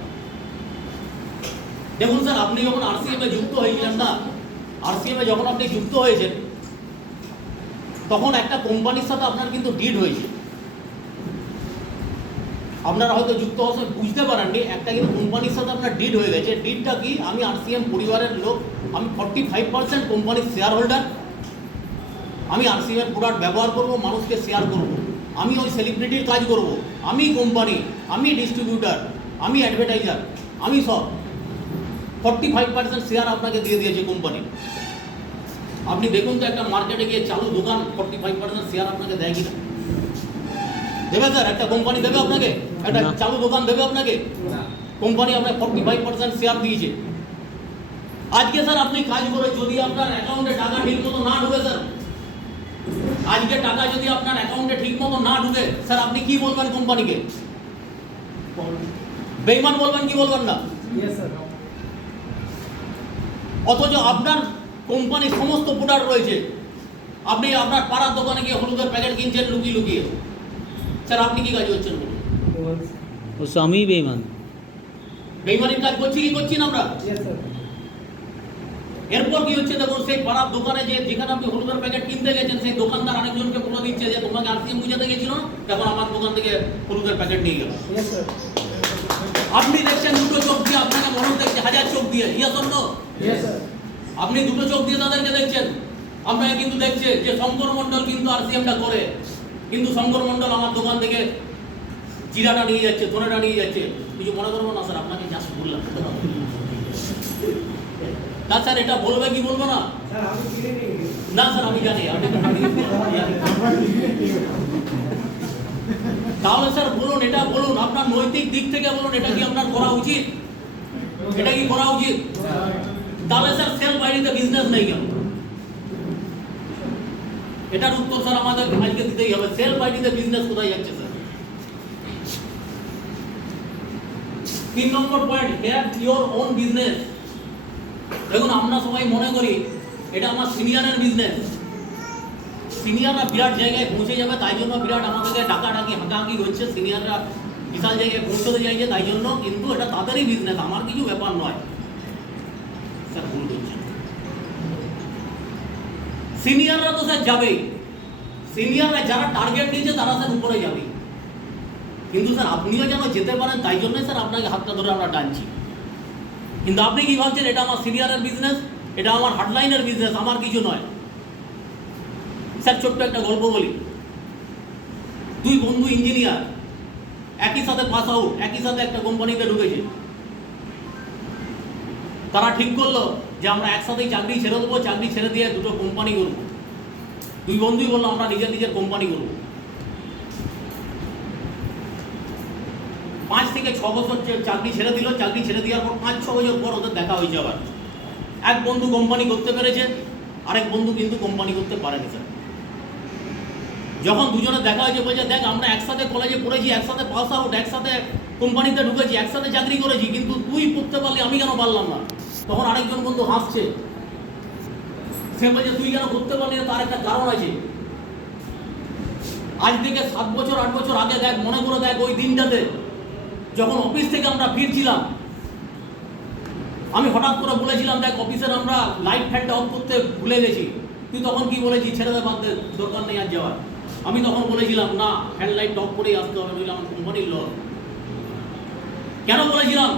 দেখুন স্যার আপনি যখন RCM এ যুক্ত হয়েছিলেন না, RCM এ যখন আপনি যুক্ত হয়েছেন, তখন একটা কোম্পানির সাথে আপনার কিন্তু ডিড হয়েছে। আপনারা হয়তো যুক্ত হওয়ার সময় বুঝতে পারেননি, একটা কিন্তু কোম্পানির সাথে আপনার ডিড হয়ে গেছে। ডিডটা কি? আমি RCM পরিবারের লোক, আমি 45% কোম্পানির শেয়ার হোল্ডার। আমি RCM এর প্রোডাক্ট ব্যবহার করব, মানুষকে শেয়ার করব, আমি ওই সেলিব্রিটির কাজ করব, আমি কোম্পানি, আমি ডিস্ট্রিবিউটার, আমি অ্যাডভার্টাইজার, আমি সব। 45% শেয়ার আপনাকে দিয়ে দিয়েছে কোম্পানি। আপনি দেখুন তো একটা মার্কেটে গিয়ে চালু দোকান 45% শেয়ার আপনাকে দেয় কিনা? দেবে স্যার? একটা কোম্পানি দেবে আপনাকে? একটা চালু দোকান দেবে আপনাকে? কোম্পানি আপনাকে 45% শেয়ার দিয়েছে। আজকে স্যার আপনি কাজ করে যদি আপনার অ্যাকাউন্টে টাকা ঠিক মতো না ঢুকে স্যার, আজকে টাকা যদি আপনার অ্যাকাউন্টে ঠিক মতো না ঢুকে স্যার, আপনি কি বলবেন কোম্পানিকে? বেঈমান বলবেন কি বলবেন না? Yes, sir. অথচ আপনার কোম্পানির সমস্ত প্রোডাক্ট রয়েছে, আপনি আপনার পাড়ার দোকানে গিয়ে হলুদের প্যাকেট কিনছেন লুকিয়ে লুকিয়ে। স্যার আপনি কি কাজ করছেন বলুন? Once. অবশ্য আমিই বেইমান। বেঈমানির কাজ করছি কি করছি না আমরা? Yes, sir. এরপর কি হচ্ছে দেখুন, সেই পাড়ার দোকানে যে যেখানে আপনি হলুদের প্যাকেট কিনতে গেছেন সেই দোকানদার আরেকজনকে বলে দিচ্ছে যে তোমাকে আরসিএম বুঝাতে গেছিল না, এখন আমার দোকান থেকে হলুদের প্যাকেট নিয়ে গেল। Yes, sir. আপনি দেখছেন দুটো চোখ দিয়ে, আপনাকে মনে দেখছে হাজার চোখ দিয়ে, ইয়া শোন। Yes, sir. আপনি দুটো চোখ দিয়ে তাদেরকে দেখছেন, আপনাকে কিন্তু দেখছে যে শঙ্কর মণ্ডল কিন্তু আরসিএমটা করে, কিন্তু শঙ্কর মণ্ডল আমার দোকান থেকে জিরাটা নিয়ে যাচ্ছে, ধনেটা নিয়ে যাচ্ছে। কিছু মনে করবো না স্যার, আপনাকে জাস্ট বললাম না স্যার, এটা বলবে কি বলবো না? Sir, আমি কিনে নিয়ে গেছি। না স্যার আমি জানি আপনি তো জানি। তাহলে স্যার বলুন, এটা বলুন আপনার নৈতিক দিক থেকে বলুন, এটা কি আপনার করা উচিত? এটা কি করা উচিত? তাহলে স্যার সেলফ আইডিতে বিজনেস নেই কেন? এটার উত্তর স্যার আমাদের আজকে দিতেই হবে। সেলফ আইডিতে বিজনেস কোথায় যাচ্ছে sir? 3 number point, have your own business. দেখুন আমরা সবাই মনে করি এটা আমার সিনিয়রের বিজনেস, সিনিয়ররা বিরাট জায়গায় পৌঁছে যাবে তাই জন্য বিরাট আমাদেরকে ডাকাডাকি হাঁকাহাঁকি হচ্ছে, সিনিয়ররা বিশাল জায়গায় পৌঁছতে চাইছে তাই জন্য, কিন্তু এটা তাদেরই বিজনেস, আমার কিছু ব্যাপার নয়। স্যার ভুল করছেন। সিনিয়ররা তো স্যার যাবেই, সিনিয়ররা যারা টার্গেট দিয়েছে তারা স্যার উপরে যাবে, কিন্তু স্যার আপনিও যেন যেতে পারেন তাই জন্যই স্যার আপনাকে হাতটা ধরে আমরা টানছি। কিন্তু আপনি কি ভাবছেন এটা আমার সিনিয়রের বিজনেস, এটা আমার হার্ডলাইনের বিজনেস, আমার কিছু নয়। স্যার ছোট্ট একটা গল্প বলি। 2 বন্ধু ইঞ্জিনিয়ার, একই সাথে পাস আউট, একই সাথে একটা কোম্পানিতে ঢুকেছে। তারা ঠিক করলো যে আমরা একসাথেই চাকরি ছেড়ে দেবো, চাকরি ছেড়ে দিয়ে দুটো কোম্পানি করবো। 2 বন্ধুই বললো আমরা নিজের নিজের কোম্পানি করবো। 5 থেকে 6 বছর চাকরি ছেড়ে দিল, চাকরি ছেড়ে দেওয়ার পর 5-6 বছর পর ওদের দেখা হয়েছে আবার। এক বন্ধু কোম্পানি করতে পেরেছে, আরেক বন্ধু কিন্তু কোম্পানি করতে পারেনি স্যার। যখন দুজনে দেখা হয়েছে বলছে দেখ আমরা একসাথে কলেজে পড়েছি, একসাথে পাস আউট, একসাথে কোম্পানিতে ঢুকেছি, একসাথে চাকরি করেছি, কিন্তু তুই পড়তে পারলি আমি কেন পারলাম না? তখন আরেকজন বন্ধু হাসছে, সে বলছে তুই কেন করতে পারলি না, তার একটা কারণ আছে। আজ থেকে 7 বছর 8 বছর আগে দেখ, মনে করে দেখ ওই দিনটাতে যখন অফিস থেকে আমরা ফিরছিলাম, আমি হঠাৎ করে বলেছিলাম দেখ অফিসের আমরা লাইট ফ্যানটা অফ করতে ভুলে গেছি, তুই তখন কি বলেছি ছেড়ে দে, বাদ দে, দরকার নেই আর যাওয়ার। আমি তখন বলেছিলাম না, ফ্যান লাইট অফ করেই আসতে হবে, নইলে আমার কোম্পানির লস। কেন বলেছিলাম?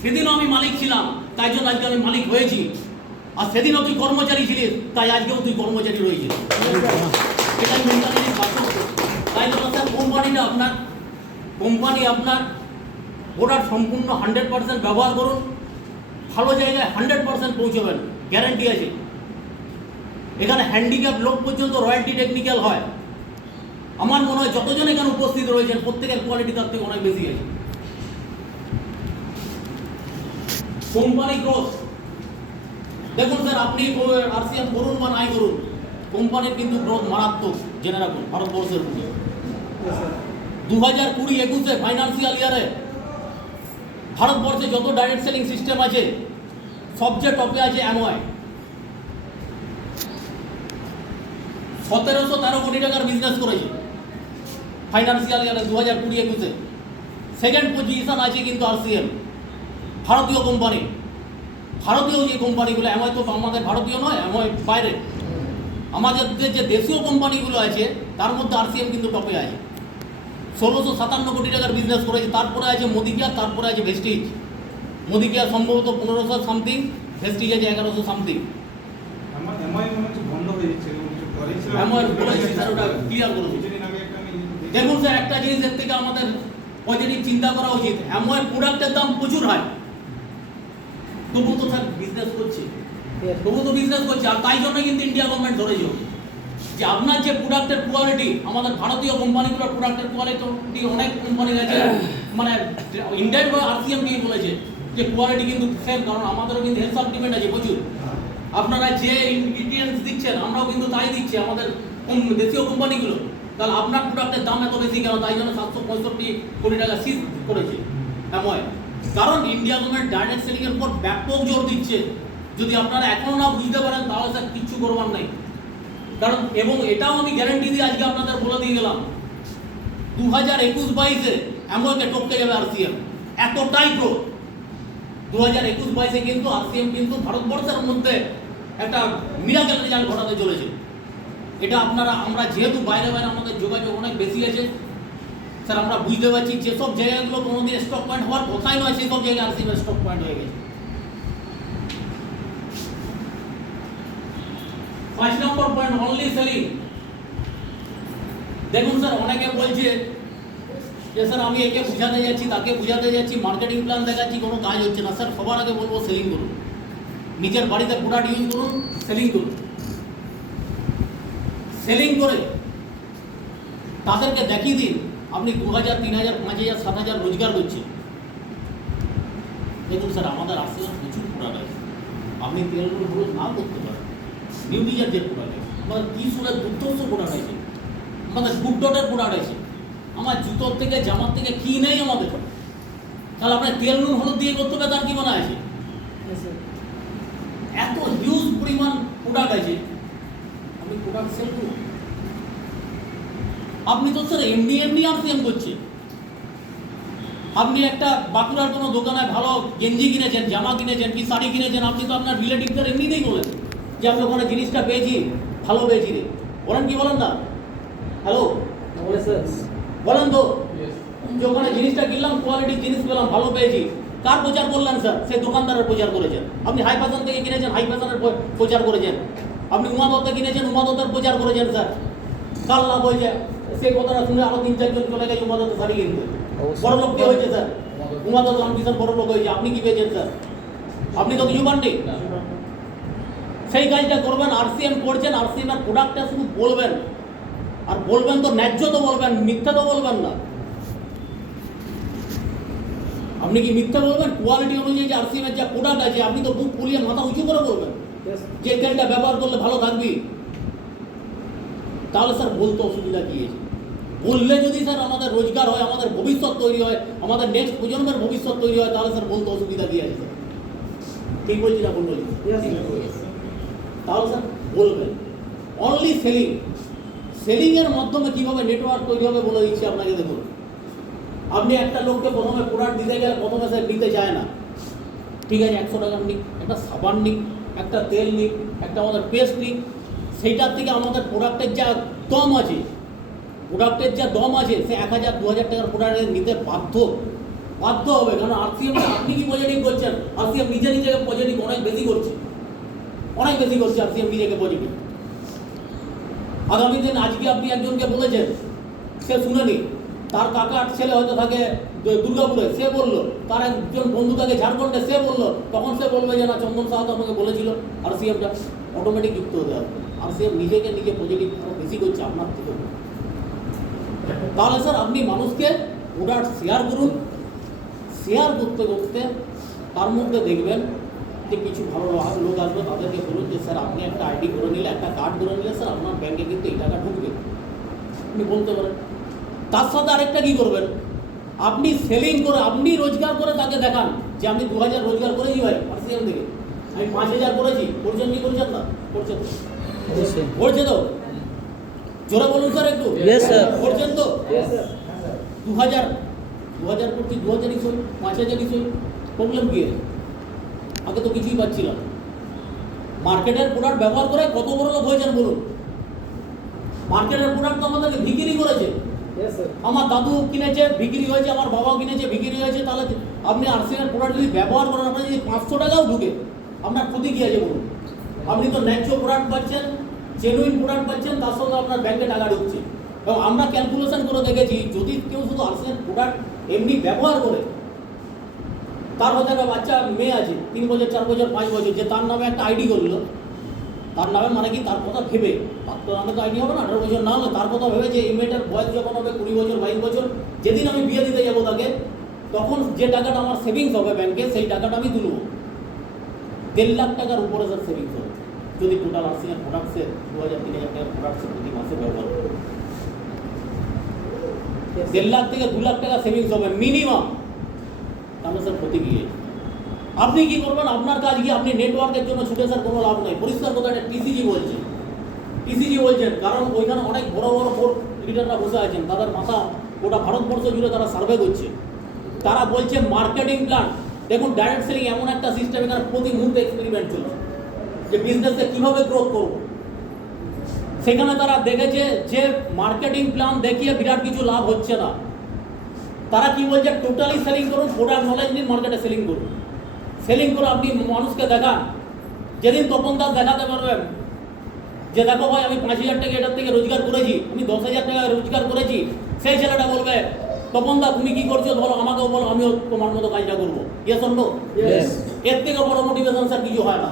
সেদিনও আমি মালিক ছিলাম তাই জন্য আজকে আমি মালিক হয়েছি, আর সেদিনও তুই কর্মচারী ছিলিস তাই আজকেও তুই কর্মচারী রয়েছিস। এটাই মেন্টালিটির পার্থক্য। তাই জন্য স্যার কোম্পানিটা আপনার, কোম্পানি আপনার প্রোডাক্ট সম্পূর্ণ 100% ব্যবহার করুন, ভালো জায়গায় 100% পৌঁছবেন, গ্যারান্টি আছে। এখানে হ্যান্ডিক্যাপ লোক পর্যন্ত রয়্যালটি টেকনিক্যাল হয়। আমার মনে হয় যতজন এখানে উপস্থিত রয়েছেন প্রত্যেকের কোয়ালিটি তার থেকে অনেক বেশি আছে। কোম্পানি গ্রোথ দেখুন স্যার, আপনি আরসিএম করুন বা নাই করুন, কোম্পানির কিন্তু গ্রোথ মারাত্মক, জেনে রাখুন ভারতবর্ষের মধ্যে। 2020-21 ফাইন্যান্সিয়াল ইয়ারে ভারতবর্ষে যত ডাইরেক্ট সেলিং সিস্টেম আছে সবচেয়ে টপে আছে অ্যামওয়ে। 1713 কোটি টাকার বিজনেস করেছে ফাইন্যান্সিয়াল ইয়ারে 2020-21। সেকেন্ড পজিশন আছে কিন্তু আরসিএম, ভারতীয় কোম্পানি। ভারতীয় যে কোম্পানিগুলো, অ্যামওয়ে তো আমাদের ভারতীয় নয়, অ্যামওয়ে বাইরে। আমাদের যে দেশীয় কোম্পানিগুলো আছে তার মধ্যে আরসিএম কিন্তু টপে আছে। 1657 কোটি টাকার বিজনেস করেছে। তারপরে আছে মোদিকেয়ার, তারপরে আছে ভেস্টিজ। মোদিকেয়ার সম্ভবত 1500 সামথিং, ভেস্টিজ আছে 1100 সামথিং। আমার এমআই মনে হচ্ছে বন্ধ হয়ে যাচ্ছে, অ্যামওয়ে বলেছি স্যার, ওটা ক্লিয়ার করুন। দেখুন স্যার, একটা জিনিসের থেকে আমাদের পজিটিভ চিন্তা করা উচিত। অ্যামওয়ের প্রোডাক্টের দাম প্রচুর হয়, তবু তো স্যার বিজনেস করছে, তবু তো বিজনেস করছে। আর তাই জন্য কিন্তু ইন্ডিয়া গভর্নমেন্ট ধরেছে যে আপনার যে প্রোডাক্টের কোয়ালিটি, আমাদের ভারতীয় কোম্পানিগুলোর প্রোডাক্টের কোয়ালিটি অনেক কোম্পানি আছে, মানে ইন্ডিয়ান বা আরসিএম কি বলেছে যে কোয়ালিটি কিন্তু সেম, কারণ আমাদেরও কিন্তু হেলথ সাপ্লিমেন্ট আছে প্রচুর। আপনারা যে ইনগ্রিডিয়েন্টস দিচ্ছেন আমরাও কিন্তু তাই দিচ্ছি আমাদের দেশীয় কোম্পানিগুলো। তাহলে আপনার প্রোডাক্টের দাম এত বেশি কেন? তাই জন্য 765 কোটি টাকা সিজ করেছে। অ্যাময়, কারণ ইন্ডিয়া গভর্নমেন্ট ডাইরেক্ট সেলিং এর উপর ব্যাপক জোর দিচ্ছে। যদি আপনারা এখনো না বুঝতে পারেন তাহলে স্যার কিচ্ছু করবার নাই। কারণ এবং এটাও আমি গ্যারান্টি দিয়ে আজকে আপনাদের বলে দিয়ে গেলাম 2021-22-এ অ্যাময়কে টপকে যাবে আরসিএম, এতটাই গ্রোথ। 2021-22-এ কিন্তু আরসিএম কিন্তু ভারতবর্ষের মধ্যে একটা মিরাকেল রেজাল্ট ঘটাতে চলেছে। এটা আপনারা আমরা যেহেতু বাইরে বাইরে আমাদের যোগাযোগ অনেক বেশি আছে স্যার, আমরা বুঝতে পারছি যেসব জায়গাগুলো কোনোদিন স্টক পয়েন্ট হওয়ার কথাই নয় সেই সব জায়গায় আরসিএম স্টক পয়েন্ট হয়ে গেছে। 5 নম্বর পয়েন্ট, অনলি সেলিং। দেখুন স্যার, অনেকে বলছে যে স্যার আমি একে বুঝাতে যাচ্ছি তাকে বুঝাতে যাচ্ছি, মার্কেটিং প্ল্যান দেখাচ্ছি, কোনো কাজ হচ্ছে না। স্যার সবার আগে বলবো সেলিং করুন, নিজের বাড়িতে প্রোডাক্ট ইউজ করুন, সেলিং করুন। সেলিং করে তাদেরকে দেখিয়ে দিন আপনি 2000, 3000, 5000, 7000 রোজগার করছেন। দেখুন স্যার, আমাদের আরসিএম প্রচুর প্রোডাক্ট আছে, আপনি তেল হলুদ না করতে পারেন, নিউট্রিজেন্টের প্রোডাক্ট আছে, আমাদের ত্রিশুলের দুর্ধর্ষ প্রোডাক্ট আছে, আমাদের গুড ডটের প্রোডাক্ট আছে, আমার জুতোর থেকে জামার থেকে কি নেই আমাদের। তাহলে আপনার তেল নুন হলুদ দিয়ে করতে হবে, তার কি মনে আছে? এত হিউজ পরিমাণ প্রোডাক্ট আছে, আপনি প্রোডাক্ট সেল করুন। আপনি তো স্যার এমনি আরসিএম করছেন। আপনি একটা বাঁকুড়ার কোনো দোকানে ভালো গেঞ্জি কিনেছেন, জামা কিনেছেন, কি শাড়ি কিনেছেন, আপনি তো আপনার রিলেটিভদের এমনিতেই বলেন যে আমি ওখানে জিনিসটা পেয়েছি, ভালো পেয়েছি রে। বলেন কি বলেন না? হ্যালো বলেন তো যে ওখানে জিনিসটা কিনলাম, কোয়ালিটির জিনিস পেলাম, ভালো পেয়েছি। কার প্রচার করলেন স্যার? সেই দোকানদারের প্রচার করেছেন। আপনি হাই ফ্যাশন থেকে কিনেছেন, হাই ফ্যাশনের প্রচার করেছেন। আপনি উমা দত্তে কিনেছেন, উমা দত্তের প্রচার করেছেন স্যার। কাল লাভ হয়েছে সেই কথাটা শুনে আরো 3-4 জন চলে গেছে উমা দত্তের শাড়ি কিনতে। বড় লোক কে হয়েছে স্যার? উমা দত্ত রামকৃষ্ণ বড় লোক হয়েছে। আপনি কি পেয়েছেন স্যার? আপনি তো কিছু পাননি। সেই কাজটা করবেন। আরসিএম করছেন, আরসিএম এর প্রোডাক্টটা শুধু বলবেন, আর বলবেন তো ন্যায্য তো বলবেন, মিথ্যা তো বলবেন না। আপনি কি মিথ্যা বলবেন? কোয়ালিটি অনুযায়ী যে আরসিএম এর যা প্রোডাক্ট আছে আপনি তো বুক ফুলিয়ে মাথা উঁচু করে বলবেন যে তেলটা ব্যবহার করলে ভালো থাকবি। তাহলে স্যার বলতে অসুবিধা কি আছে? বললে যদি স্যার আমাদের রোজগার হয়, আমাদের ভবিষ্যৎ তৈরি হয়, আমাদের নেক্সট প্রজন্মের ভবিষ্যৎ তৈরি হয়, তাহলে স্যার বলতে অসুবিধা কি আছে? ঠিক বলছি না? বলছি তাহলে স্যার বলবেন। Only selling. সেলিংয়ের মাধ্যমে কীভাবে নেটওয়ার্ক তৈরি হবে বলে দিচ্ছি আপনাকে। দেখুন, আপনি একটা লোককে প্রথমে প্রোডাক্ট দিতে গেলে প্রথমে স্যার নিতে চায় না। ঠিক আছে, 100 টাকার নিক, একটা সাবান নিক, একটা তেল নিক, একটা আমাদের পেস্ট নিক, সেইটার থেকে আমাদের প্রোডাক্টের যা দম আছে, সে 1000, 2000 টাকার প্রোডাক্ট নিতে বাধ্য হবে। কারণ আরসিএম আপনি কি পজিটিভ করছেন? আরসিএম নিজেকে পজিটিভ অনেক বেশি করছে আরসিএম নিজেকে পজিটিভ। আগামী দিন আজকে আপনি একজনকে বলেছেন, সে শুনেনি, তার কাকার ছেলে হয়তো থাকে দুর্গাপুরে, সে বললো, তার একজন বন্ধু থাকে ঝাড়খণ্ডে, সে বললো, তখন সে বলবে যে না, চন্দন সাহা তো আমাকে বলেছিল। আরসিএমটা অটোমেটিক যুক্ত হতে হবে। আরসিএম নিজে পজিটিভ বেশি করছে আপনার থেকে। তাহলে স্যার আপনি মানুষকে প্রোডাক্ট শেয়ার করুন। শেয়ার করতে করতে তার মধ্যে দেখবেন যে কিছু ভালো লোক আসবে, তাদেরকে বলুন যে স্যার আপনি একটা আইডি করে নিলে, একটা কার্ড করে নিলে স্যার আপনার ব্যাংকে কিন্তু এই টাকা ঢুকবে, আপনি বলতে পারেন। তার সাথে আরেকটা কী করবেন, আপনি সেলিং করে, আপনি রোজগার করে তাকে দেখান যে আমি 2000 রোজগার করেছি ভাই আরসিএম থেকে, আমি 5000 করেছি। করছেন কি করছেন না? করছে তো? জোরে বলুন স্যার একটু। করছেন তো? 2000 করছি, 2000ই সই, 5000ই সই, প্রবলেম কি আছে? আগে তো কিছুই পাচ্ছিলাম। মার্কেটের প্রোডাক্ট ব্যবহার করে কত বড় লোক হয়েছেন বলুন। মার্কেটের প্রোডাক্ট তো আমাদেরকে বিক্রি করেছে। আমার দাদু কিনেছে, বিক্রি হয়েছে, আমার বাবাও কিনেছে, বিক্রি হয়েছে। তাহলে আপনি আরসিএম এর প্রোডাক্ট যদি ব্যবহার করেন, আপনার যদি 500 টাকাও ঢুকে, আপনার ক্ষতি কী আছে বলুন? আপনি তো ন্যায্য প্রোডাক্ট পাচ্ছেন, জেনুইন প্রোডাক্ট পাচ্ছেন, তার সঙ্গে আপনার ব্যাংকে টাকা ঢুকছে। এবং আমরা ক্যালকুলেশন করে দেখেছি, যদি কেউ শুধু আরসিএম প্রোডাক্ট এমনি ব্যবহার করে, তার হয়তো একটা বাচ্চা মেয়ে আছে 3 বছর, 4 বছর, 5 বছর, যে তার নামে একটা আইডি করলো, তার নামে মানে কি, তার কথা ভেবে, তার তো নামে তো আইডি হবে না, 18 বছর না হলে তার কথা ভেবে যে এই মেয়েটার বয়স যখন হবে 20 বছর, 22 বছর, যেদিন আমি বিয়ে দিতে যাবো তাকে, তখন যে টাকাটা আমার সেভিংস হবে ব্যাংকে, সেই টাকাটা আমি তুলব। 1.5 লাখ টাকার উপরে স্যার সেভিংস হবে যদি টোটাল আরসিএম প্রোডাক্টসের 2000-3000 টাকার প্রোডাক্টসে প্রতি মাসে ব্যবহার করে। 1.5 লাখ থেকে 2 লাখ টাকা সেভিংস হবে মিনিমাম। তাহলে স্যার ক্ষতি গিয়ে আপনি কি করবেন? আপনার কাজ গিয়ে আপনি নেটওয়ার্কের জন্য ছুটে স্যার কোনো লাভ নেই। পরিষ্কার কথা, একটা টিসিজি বলছেন, কারণ ওইখানে অনেক বড় বড় বোর্ড লিডাররা বসে আছেন, তাদের মাথা গোটা ভারতবর্ষ জুড়ে তারা সার্ভে করছে। তারা বলছে মার্কেটিং প্ল্যান। দেখুন, ডাইরেক্ট সেলিং এমন একটা সিস্টেম, এখানে প্রতি মুহূর্তে এক্সপেরিমেন্ট চলছে যে বিজনেসে কীভাবে গ্রোথ করবো। সেখানে তারা দেখেছে যে মার্কেটিং প্ল্যান দেখিয়ে বিরাট কিছু লাভ হচ্ছে না। তারা কি বলছে, টোটালি সেলিং করুন, প্রোডাক্ট নলেজ নিন, মার্কেটে সেলিং করুন। সেলিং করে আপনি মানুষকে দেখান। যেদিন তপন দাস দেখাতে পারবেন যে দেখো ভাই, আমি 5,000 টাকা এটার থেকে রোজগার করেছি, আমি 10,000 টাকা রোজগার করেছি, সেই ছেলেটা বলবে, তপন দা তুমি কি করছো বলো, আমাকেও বলো, আমিও তোমার মতো কাজটা করবো। Yes or no? Yes. এর থেকে বড় মোটিভেশন স্যার কিছু হয় না।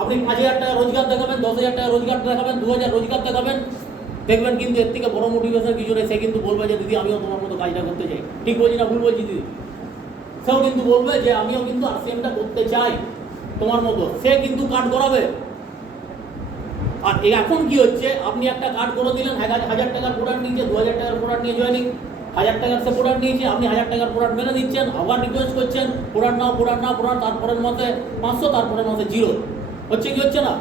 আপনি 5,000 টাকা রোজগার দেখাবেন, 10,000 টাকা রোজগার দেখাবেন, 2,000 রোজগার দেখাবেন, দেখবেন কিন্তু এর থেকে বড় মোটিভেশন কিছু নেই। সে কিন্তু বলবে যে দিদি আমিও তোমার মতো কাজটা করতে চাই। ঠিক বলছি না ভুল বলছি দিদি? সেও কিন্তু বলবে যে আমিও কিন্তু RCM-টা করতে চাই তোমার মতো। সে কিন্তু কার্ড করাবে। আর এখন কি হচ্ছে, আপনি একটা কার্ড করে দিলেন, 1,000 টাকার প্রোডাক্ট নিয়েছে, 2,000 টাকার প্রোডাক্ট নিয়ে জয়েনিং, 1,000 টাকার সে প্রোডাক্ট নিয়েছে, আপনি 1,000 টাকার প্রোডাক্ট মেনে দিচ্ছেন, আবার রিকোয়েস্ট করছেন প্রোডাক্ট নাও, তারপরের মাসে 500, তারপরের মাসে 0 হচ্ছে। কি হচ্ছে না?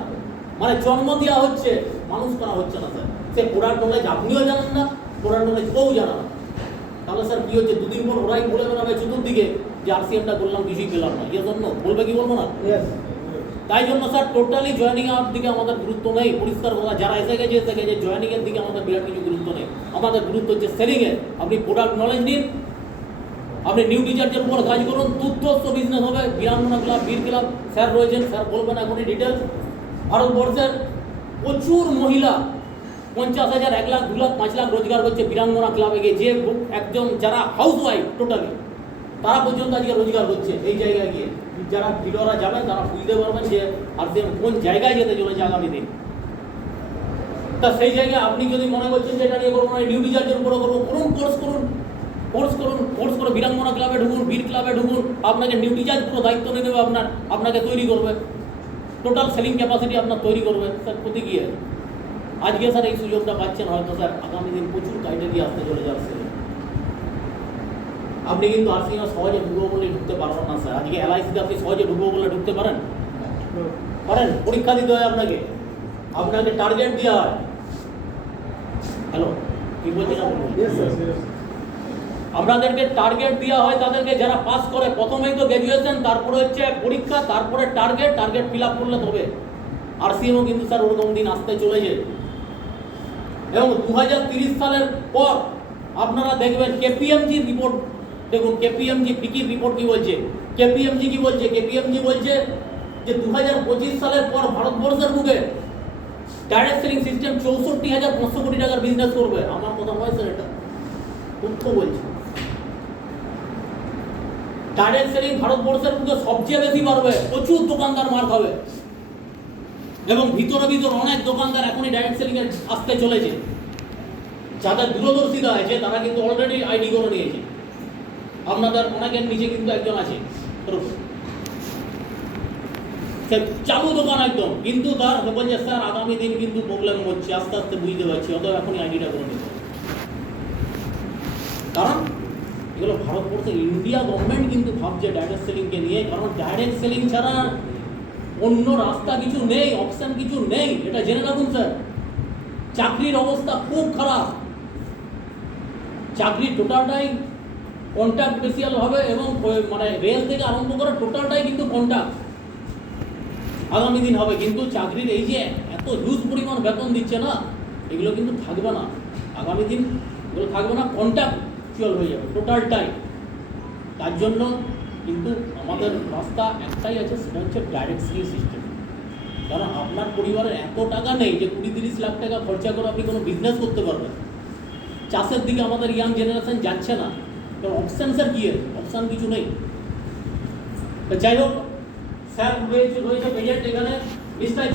মানে জন্ম দেওয়া হচ্ছে, মানুষ করা হচ্ছে না স্যার। সে প্রোডাক্ট নলেজ আপনিও জানেন না, প্রোডাক্ট নলেজ কেউ জানে না। তাহলে স্যার কি হচ্ছে, দুদিন পর ওরাই বলে বেড়াবে চতুর্দিকে যে RCM-টা করলাম, কিছুই পেলাম না। ইয়ে জন্য বলবে কি বলবো না? Yes. তাই জন্য স্যার টোটালি জয়েনিং এর দিকে আমাদের গুরুত্ব নেই। পরিষ্কার কথা, যারা এসে গেছে জয়েনিং এর দিকে আমাদের বিরাট কিছু গুরুত্ব নেই। আমাদের গুরুত্ব হচ্ছে সেলিং এর। আপনি প্রোডাক্ট নলেজ নিন, আপনি নিউ রিচার্জের উপর কাজ করুন, দুর্ধর্ষ বিজনেস হবে। বীরাঙ্গনা ক্লাব, বীর ক্লাব স্যার রয়েছেন, স্যার বলবেন এখনই ডিটেলস। ভারতবর্ষের প্রচুর মহিলা 50,000, 1 লাখ, 2 লাখ, 5 লাখ রোজগার করছে বীরাঙ্গনা ক্লাবে গিয়ে। যে একজন যারা হাউস ওয়াইফ টোটালি, তারা পর্যন্ত আজকে রোজগার করছে এই জায়গায় গিয়ে। যারা ভিডিওরা যাবেন তারা বুঝতে পারবেন যে RCM কোন জায়গায় যেতে চলেছে আগামী দিন। তা সেই জায়গায় আপনি যদি মনে করছেন যে এটা নিয়ে করবো না, নিউ রিচার্জের উপরে করবো, কোর্স করে বীরাঙ্গনা ক্লাবে ঢুকুন, বীর ক্লাবে ঢুকুন। আপনাকে নিউ রিচার্জ পুরো দায়িত্ব নিয়ে নেবে, আপনাকে তৈরি করবে, টোটাল সেলিং ক্যাপাসিটি আপনার তৈরি করবে। স্যার প্রতি গিয়ে আজকে স্যার এই সুযোগটা পাচ্ছেন, হয়তো স্যার আগামী দিন প্রচুর ক্রাইটেরিয়া আসতে চলে যাচ্ছে। আপনি কিন্তু RCM সহজে ঢুকবো বলে ঢুকতে পারবেন না স্যার। আজকে LIC-তে আপনি সহজে ঢুকবো বলে ঢুকতে পারেন? পারেন? পরীক্ষা দিতে হয় আপনাকে টার্গেট দেওয়া হয়। হ্যালো, কি বলছেন আপনি? Yes, sir. আপনাদেরকে টার্গেট দেওয়া হয় তাদেরকে, যারা পাস করে। প্রথমেই তো গ্র্যাজুয়েশন, তারপরে হচ্ছে পরীক্ষা, তারপরে টার্গেট ফিল আপ করলে তবে। RCM-ও কিন্তু স্যার ওরকম দিন আসতে চলেছে। এবং 2030 সালের পর আপনারা দেখবেন KPMG রিপোর্ট। দেখুন KPMG ফিকির রিপোর্ট কি বলছে। KPMG বলছে যে 2025 সালের পর ভারতবর্ষের বুকে ডাইরেক্ট সেলিং সিস্টেম 64,500 কোটি টাকার বিজনেস করবে। আমার কথা হয় স্যার, এটা তথ্য বলছে। ডাইরেক্ট সেলিং ভারতবর্ষের বুকে সবচেয়ে বেশি বাড়বে, প্রচুর দোকানদার মার খাবে। এবং ভিতরে অনেক দোকানদার এখনই ডাইরেক্ট সেলিং এ আসতে চলেছে। যাদের দূরদর্শিতা আছে তারা কিন্তু অলরেডি আইডি করে নিয়েছে। আপনাদের অনেকের নিচে কিন্তু একজন আছে, চালু দোকান একদম, কিন্তু তার বলছে স্যার আগামী দিন কিন্তু প্রবলেম হচ্ছে, আস্তে আস্তে বুঝতে পারছি, অত এখনই আইডিটা করে নিতে। কারণ এগুলো ভারতবর্ষে ইন্ডিয়া গভর্নমেন্ট কিন্তু ভাবছে ডাইরেক্ট সেলিংকে নিয়ে। কারণ ডাইরেক্ট সেলিং ছাড়া অন্য রাস্তা কিছু নেই, অপশন কিছু নেই, এটা জেনে রাখুন স্যার। চাকরির অবস্থা খুব খারাপ। চাকরি টোটালটাই কন্ট্রাক্ট বেসিক্যাল হবে, এবং মানে রেল থেকে আরম্ভ করে টোটালটাই কিন্তু কন্ট্রাক্ট আগামী দিন হবে। কিন্তু চাকরির এই যে এত হিউজ পরিমাণ বেতন দিচ্ছে না, এগুলো কিন্তু থাকবে না আগামী দিন। এগুলো থাকবে না, কন্ট্রাক্টুয়াল হয়ে যাবে টোটালটাই। তার জন্য কিন্তু আমাদের রাস্তা একটাই আছে, সেটা হচ্ছে ডাইরেক্ট সেলিং সিস্টেম। কারণ আপনার পরিবারের এত টাকা নেই যে 20-30 লাখ টাকা খরচা করে আপনি কোনো বিজনেস করতে পারবেন। চাষের দিকে আমাদের ইয়াং জেনারেশন যাচ্ছে না, কারণ অপশান স্যার কি আছে, অপশান কিছু নেই। যাই হোক স্যার রয়েছে পেজেন্ট এখানে লিস্টটায়